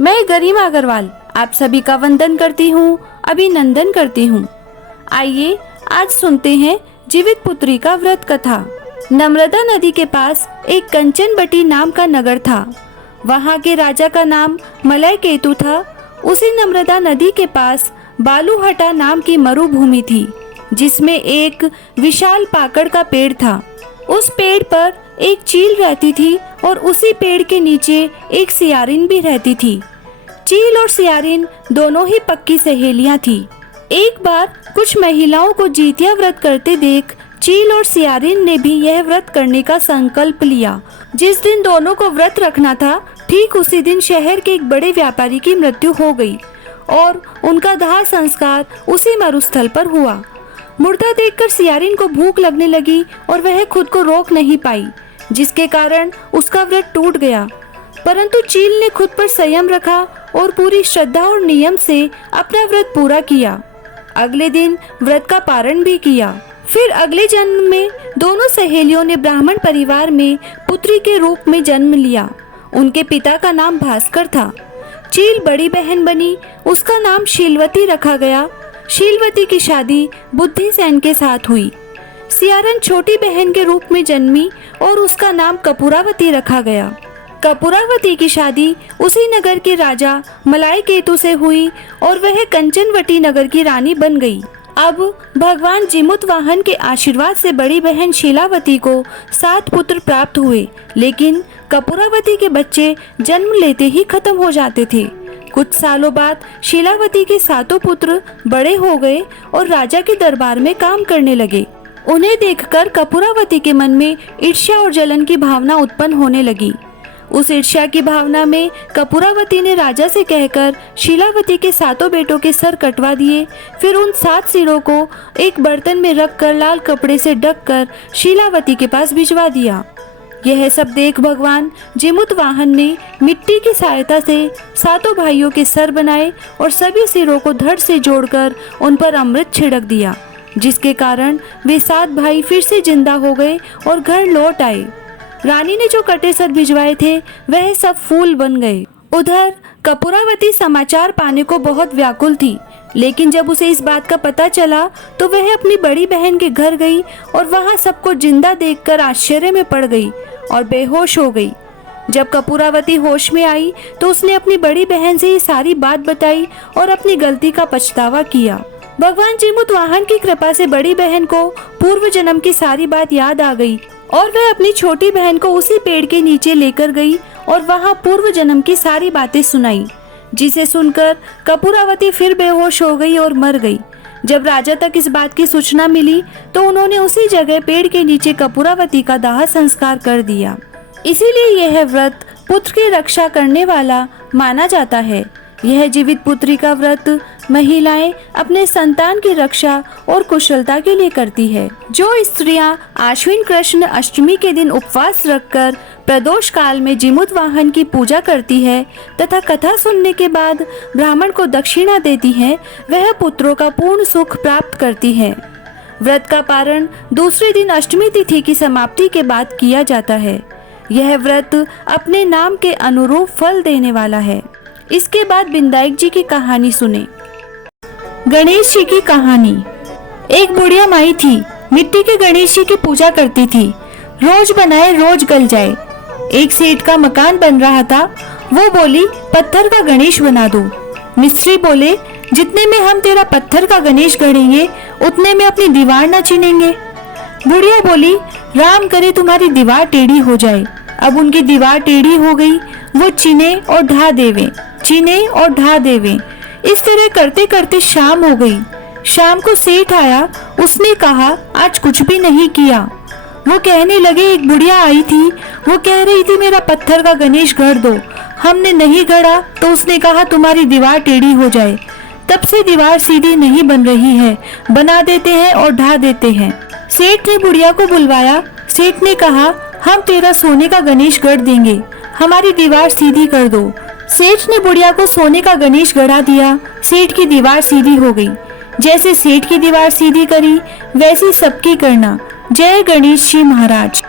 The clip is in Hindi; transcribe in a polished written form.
मैं गरिमा अग्रवाल आप सभी का वंदन करती हूँ, अभिनंदन करती हूँ। आइए आज सुनते हैं जीवित पुत्री का व्रत कथा। नर्मदा नदी के पास एक कंचनबटी नाम का नगर था। वहाँ के राजा का नाम मलय केतु था। उसी नर्मदा नदी के पास बालूहटा नाम की मरुभूमि थी, जिसमें एक विशाल पाकड़ का पेड़ था। उस पेड़ पर एक चील रहती थी और उसी पेड़ के नीचे एक सियारिन भी रहती थी। चील और सियारिन दोनों ही पक्की सहेलियां थी। एक बार कुछ महिलाओं को जितिया व्रत करते देख चील और सियारिन ने भी यह व्रत करने का संकल्प लिया। जिस दिन दोनों को व्रत रखना था, ठीक उसी दिन शहर के एक बड़े व्यापारी की मृत्यु हो गई और उनका दाह संस्कार उसी मरुस्थल पर हुआ। मुर्दा देखकर सियारिन को भूख लगने लगी और वह खुद को रोक नहीं पाई, जिसके कारण उसका व्रत टूट गया। परंतु चील ने खुद पर संयम रखा और पूरी श्रद्धा और नियम से अपना व्रत पूरा किया। अगले दिन व्रत का पारण भी किया। फिर अगले जन्म में दोनों सहेलियों ने ब्राह्मण परिवार में पुत्री के रूप में जन्म लिया। उनके पिता का नाम भास्कर था। चील बड़ी बहन बनी, उसका नाम शीलवती रखा गया। शीलवती की शादी बुद्धिसेन के साथ हुई। सियारन छोटी बहन के रूप में जन्मी और उसका नाम कपूरावती रखा गया। कपूरावती की शादी उसी नगर के राजा मलय केतु से हुई और वह कंचनवटी नगर की रानी बन गई। अब भगवान जिमुतवाहन के आशीर्वाद से बड़ी बहन शीलावती को 7 पुत्र प्राप्त हुए, लेकिन कपूरावती के बच्चे जन्म लेते ही खत्म हो जाते थे। कुछ सालों बाद शीलावती के 7 पुत्र बड़े हो गए और राजा के दरबार में काम करने लगे। उन्हें देखकर कपूरावती के मन में ईर्ष्या और जलन की भावना उत्पन्न होने लगी। उस ईर्ष्या की भावना में कपूरावती ने राजा से कहकर शीलावती के 7 बेटों के सर कटवा दिए। फिर उन 7 सिरों को एक बर्तन में रखकर लाल कपड़े से ढककर शीलावती के पास भिजवा दिया। यह सब देख भगवान जिमुतवाहन ने मिट्टी की सहायता से 7 भाइयों के सर बनाए और सभी सिरों को धड़ से जोड़कर उन पर अमृत छिड़क दिया, जिसके कारण वे 7 भाई फिर से जिंदा हो गए और घर लौट आए। रानी ने जो कटे सर भिजवाए थे वह सब फूल बन गए। उधर कपूरावती समाचार पाने को बहुत व्याकुल थी, लेकिन जब उसे इस बात का पता चला तो वह अपनी बड़ी बहन के घर गई और वहां सबको जिंदा देखकर आश्चर्य में पड़ गई और बेहोश हो गई। जब कपूरावती होश में आई तो उसने अपनी बड़ी बहन से ये सारी बात बताई और अपनी गलती का पछतावा किया। भगवान जिमुतवाहन की कृपा से बड़ी बहन को पूर्व जन्म की सारी बात याद आ गई और वह अपनी छोटी बहन को उसी पेड़ के नीचे लेकर गई और वहां पूर्व जन्म की सारी बातें सुनाई, जिसे सुनकर कपूरावती फिर बेहोश हो गई और मर गई। जब राजा तक इस बात की सूचना मिली तो उन्होंने उसी जगह पेड़ के नीचे कपूरावती का दाह संस्कार कर दिया। इसीलिए यह व्रत पुत्र की रक्षा करने वाला माना जाता है। यह जीवित पुत्री का व्रत महिलाएं अपने संतान की रक्षा और कुशलता के लिए करती है। जो स्त्रियां आश्विन कृष्ण अष्टमी के दिन उपवास रखकर प्रदोष काल में जिमुतवाहन की पूजा करती है तथा कथा सुनने के बाद ब्राह्मण को दक्षिणा देती है, वह पुत्रों का पूर्ण सुख प्राप्त करती है। व्रत का पारण दूसरे दिन अष्टमी तिथि की समाप्ति के बाद किया जाता है। यह व्रत अपने नाम के अनुरूप फल देने वाला है। इसके बाद बिंदायक जी की कहानी सुने। गणेश जी की कहानी। एक बुढ़िया माई थी, मिट्टी के गणेश जी की पूजा करती थी। रोज बनाए रोज गल जाए। एक सेठ का मकान बन रहा था। वो बोली, पत्थर का गणेश बना दो। मिस्त्री बोले, जितने में हम तेरा पत्थर का गणेश गढ़ेंगे उतने में अपनी दीवार न चीनेंगे। बुढ़िया बोली, राम करे तुम्हारी दीवार टेढ़ी हो जाए। अब उनकी दीवार टेढ़ी हो गई। वो चीने और ढा देवे, चीने और ढा देवे। इस तरह करते करते शाम हो गई। शाम को सेठ आया। उसने कहा, आज कुछ भी नहीं किया। वो कहने लगे, एक बुढ़िया आई थी, वो कह रही थी मेरा पत्थर का गणेश गढ़ दो। हमने नहीं गढ़ा तो उसने कहा तुम्हारी दीवार टेढ़ी हो जाए। तब से दीवार सीधी नहीं बन रही है, बना देते हैं और ढा देते हैं। सेठ ने बुढ़िया को बुलवाया। सेठ ने कहा, हम तेरा सोने का गणेश गढ़ देंगे, हमारी दीवार सीधी कर दो। सेठ ने बुढ़िया को सोने का गणेश गढ़ा दिया। सेठ की दीवार सीधी हो गई। जैसे सेठ की दीवार सीधी करी वैसी सबकी करना। जय गणेश जी महाराज।